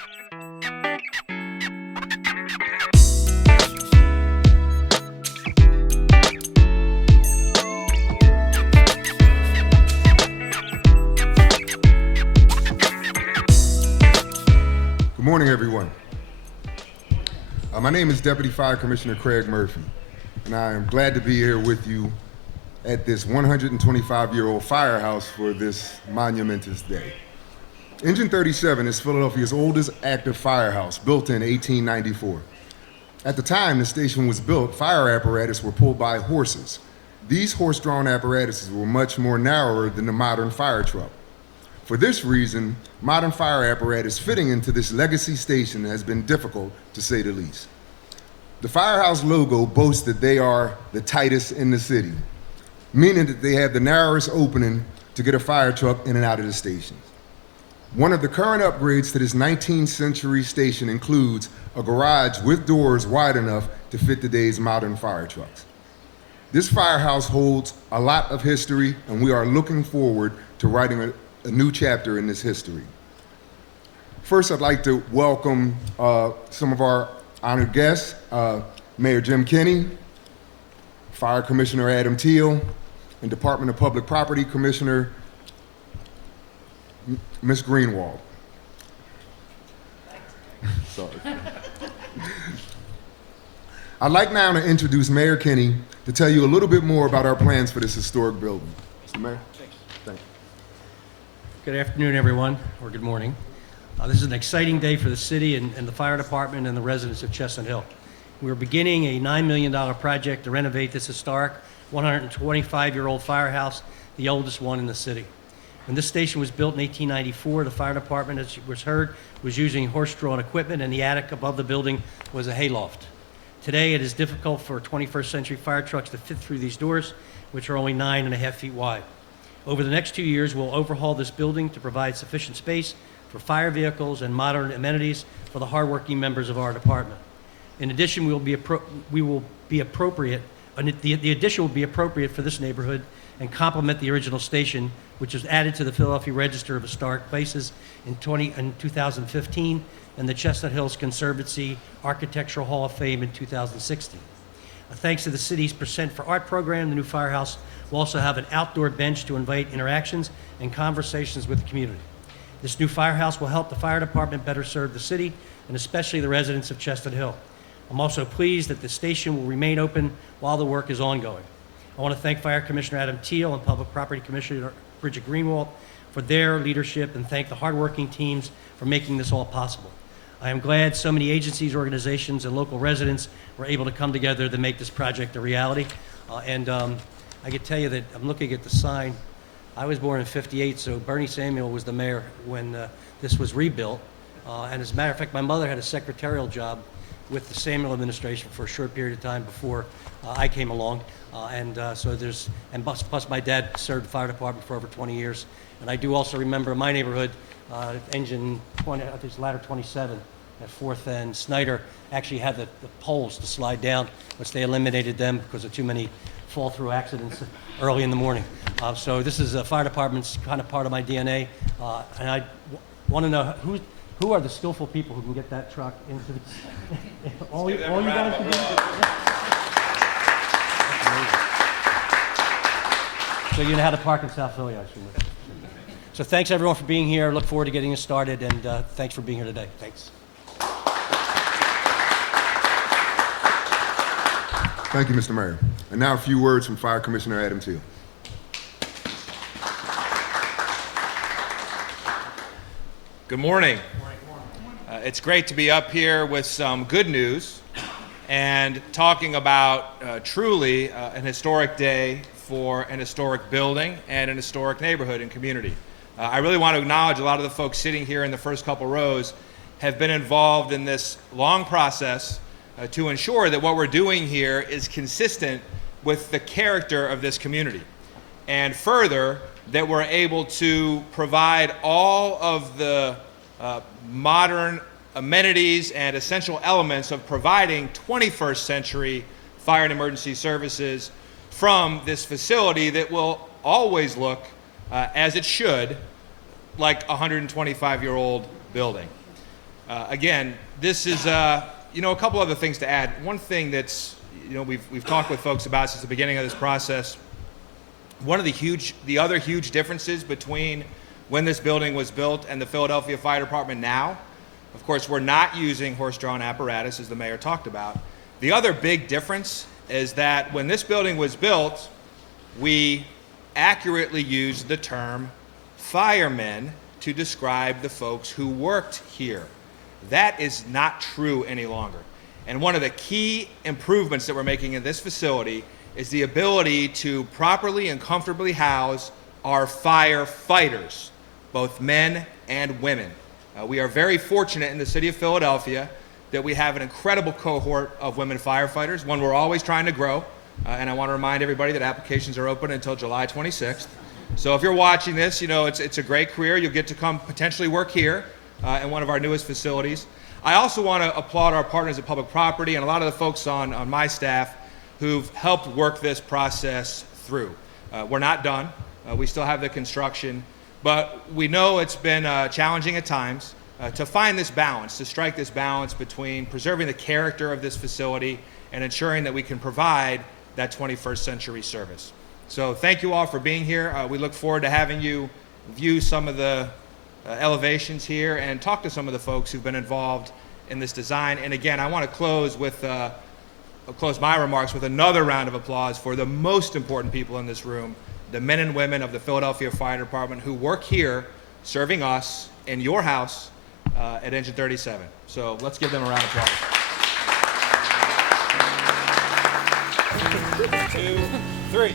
Good morning, everyone. My name is Deputy Fire Commissioner Craig Murphy, and I am glad to be here with you at this 125-year-old firehouse for this monumentous day. Engine 37 is Philadelphia's oldest active firehouse, built in 1894. At the time the station was built, fire apparatus were pulled by horses. These horse-drawn apparatuses were much more narrower than the modern fire truck. For this reason, modern fire apparatus fitting into this legacy station has been difficult, to say the least. The firehouse logo boasts that they are the tightest in the city, meaning that they have the narrowest opening to get a fire truck in and out of the station. One of the current upgrades to this 19th-century station includes a garage with doors wide enough to fit today's modern fire trucks. This firehouse holds a lot of history, and we are looking forward to writing a new chapter in this history. First, I'd like to welcome some of our honored guests, Mayor Jim Kenney, Fire Commissioner Adam Teal, and Department of Public Property Commissioner Ms. Greenwald. Sorry. I'd like now to introduce Mayor Kenney to tell you a little bit more about our plans for this historic building. Mr. Mayor? Thank you. Good afternoon, everyone, or good morning. This is an exciting day for the city and the fire department and the residents of Chestnut Hill. We're beginning a $9 million project to renovate this historic 125-year-old firehouse, the oldest one in the city. When this station was built in 1894, the fire department, as was heard, was using horse-drawn equipment, and the attic above the building was a hayloft. Today, it is difficult for 21st-century fire trucks to fit through these doors, which are only 9.5 feet wide. Over the next 2 years, we'll overhaul this building to provide sufficient space for fire vehicles and modern amenities for the hardworking members of our department. In addition, the addition will be appropriate for this neighborhood and complement the original station, which was added to the Philadelphia Register of Historic Places in 2015 and the Chestnut Hills Conservancy Architectural Hall of Fame in 2016. Thanks to the city's Percent for Art program, the new firehouse will also have an outdoor bench to invite interactions and conversations with the community. This new firehouse will help the fire department better serve the city and especially the residents of Chestnut Hill. I'm also pleased that the station will remain open while the work is ongoing. I want to thank Fire Commissioner Adam Teal and Public Property Commissioner Bridget Greenwald for their leadership and thank the hardworking teams for making this all possible. I am glad so many agencies, organizations, and local residents were able to come together to make this project a reality. I can tell you that I'm looking at the sign. I was born in '58, so Bernie Samuel was the mayor when this was rebuilt. And as a matter of fact, my mother had a secretarial job with the Samuel administration for a short period of time before I came along. Plus my dad served the fire department for over 20 years. And I do also remember my neighborhood, engine 20, I think it's ladder 27 at 4th and Snyder actually had the poles to slide down, which they eliminated them because of too many fall-through accidents early in the morning. So this is fire department's kind of part of my DNA. And I want to know who are the skillful people who can get that truck into the... all you guys can do? So you know how to park in South Philly, I assume. So thanks everyone for being here. Look forward to getting us started, and thanks for being here today. Thanks. Thank you, Mr. Mayor. And now a few words from Fire Commissioner Adam Teal. Good morning. It's great to be up here with some good news and talking about truly an historic day for an historic building and an historic neighborhood and community. I really want to acknowledge a lot of the folks sitting here in the first couple rows have been involved in this long process to ensure that what we're doing here is consistent with the character of this community. And further, that we're able to provide all of the modern amenities and essential elements of providing 21st century fire and emergency services from this facility that will always look, as it should, like a 125-year-old building. Again, this is, you know, a couple other things to add. One thing that's, you know, we've talked with folks about since the beginning of this process. One of the other huge differences between when this building was built and the Philadelphia Fire Department now, of course, we're not using horse-drawn apparatus, as the mayor talked about. The other big difference is that when this building was built, we accurately used the term firemen to describe the folks who worked here. That is not true any longer. And one of the key improvements that we're making in this facility is the ability to properly and comfortably house our firefighters, both men and women. We are very fortunate in the city of Philadelphia that we have an incredible cohort of women firefighters, one we're always trying to grow. And I want to remind everybody that applications are open until July 26th. So if you're watching this, you know, it's a great career. You'll get to come potentially work here in one of our newest facilities. I also want to applaud our partners at Public Property and a lot of the folks on my staff who've helped work this process through. We're not done. We still have the construction, but we know it's been challenging at times to find this balance, to strike this balance between preserving the character of this facility and ensuring that we can provide that 21st century service. So thank you all for being here. We look forward to having you view some of the elevations here and talk to some of the folks who've been involved in this design. And again, I want to close my remarks with another round of applause for the most important people in this room, the men and women of the Philadelphia Fire Department who work here serving us in your house at Engine 37. So let's give them a round of applause. 1, 2, 3.